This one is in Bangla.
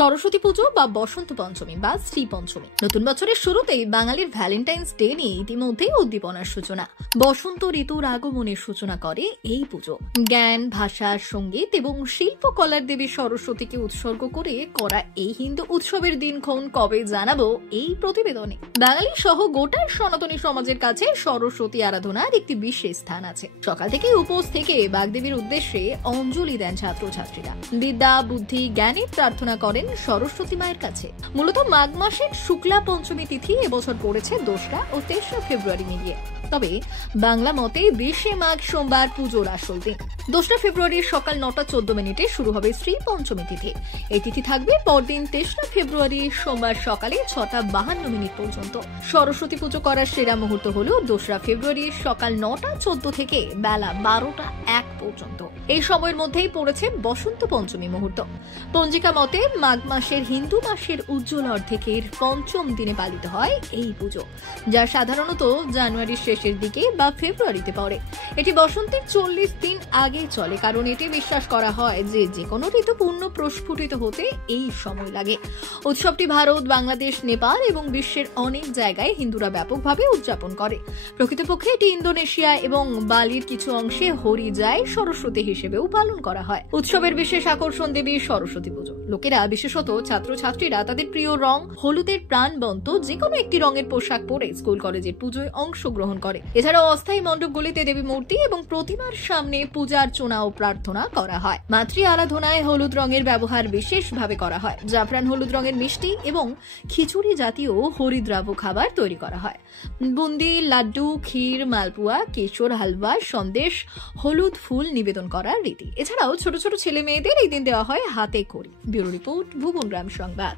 সরস্বতী পুজো বা বসন্ত পঞ্চমী বা শ্রী পঞ্চমী নতুন বছরের শুরুতেই বাঙালির ভ্যালেন্টাইন্স ডে নিয়ে ইতিমধ্যেই উদ্দীপনার সূচনা। বসন্ত ঋতুর আগমনের সূচনা করে এই পুজো। জ্ঞান, ভাষা, সঙ্গীত এবং শিল্পকলার দেবী সরস্বতীকে উৎসর্গ করে করা এই হিন্দু উৎসবের দিনক্ষণ কবে জানাবো এই প্রতিবেদনে। বাঙালি সহ গোটা সনাতনী সমাজের কাছে সরস্বতী আরাধনার একটি বিশেষ স্থান আছে। সকাল থেকে উপোস থেকে বাগদেবীর উদ্দেশ্যে অঞ্জলি দেন ছাত্রছাত্রীরা। বিদ্যা, বুদ্ধি, জ্ঞানের প্রার্থনা করেন সরস্বতী মায়ের কাছে। মূলত মাঘ মাসের শুক্লা পঞ্চমী তিথি এবছর পড়েছে 2রা ও 3রা ফেব্রুয়ারি মিলিয়ে। তবে বাংলা মতে 20শে মাঘ সোমবার পুজোর আসল দিন। 2রা ফেব্রুয়ারির সকাল 9:14 শুরু হবে শ্রী পঞ্চমী তিথি। এই তিথি থাকবে পরদিন 3রা ফেব্রুয়ারি সোমবার সকালে 6:52 পর্যন্ত। সরস্বতী পুজো করার সেরা মুহূর্ত হলো 2রা ফেব্রুয়ারি সকাল 9:14 থেকে বেলা 12:01 পর্যন্ত। এই সময়ের মধ্যেই পড়েছে বসন্ত পঞ্চমী মুহূর্ত। পঞ্জিকা মতে মাঘ মাসের হিন্দু মাসের উজ্জ্বল অর্ধেকের পঞ্চম দিনে পালিত হয় এই পুজো, যা সাধারণত জানুয়ারির শেষের দিকে বা ফেব্রুয়ারিতে পড়ে। এটি বসন্তের 40 দিন আগে চলে, কারণ এটি বিশ্বাস করা হয় যে কোনো ঋতু পূর্ণ প্রস্ফুটিত হতে এই সময় লাগে। উৎসবটি ভারত, বাংলাদেশ, নেপাল এবং বিশ্বের অনেক জায়গায় হিন্দুরা ব্যাপকভাবে উদযাপন করে। প্রকৃতপক্ষে এটি ইন্দোনেশিয়া এবং বালির কিছু অংশে হরিজায় সরস্বতী হিসেবেও পালন করা হয়। উৎসবের বিশেষ আকর্ষণ দেবী সরস্বতী পুজো। লোকেরা, বিশেষত ছাত্রছাত্রীরা, তাদের প্রিয় রং হলুদের প্রাণবন্ত যে কোনো একটি রঙের পোশাক পরে স্কুল কলেজের পুজোয় অংশগ্রহণ করে। এছাড়াও অস্থায়ী মণ্ডপগুলিতে দেবী মূর্তি এবং প্রতিমার সামনে পূজার্চনা ও প্রার্থনা করা হয়। মাতৃ আরাধনায় হলুদ রঙের ব্যবহার বিশেষভাবে করা হয়। জাফরান হলুদ রঙের মিষ্টি এবং খিচুড়ি জাতীয় হরিদ্রাব্য খাবার তৈরি করা হয়। বুন্দি, লাড্ডু, ক্ষীর, মালপুয়া, কেশর, হালুয়া, সন্দেশ, হলুদ ফুল নিবেদন করার রীতি। এছাড়াও ছোট ছোট ছেলে মেয়েদের এই দিন দেওয়া হয় হাতে খড়ি। ব্যুরো রিপোর্ট, ভুবনগ্রাম সংবাদ।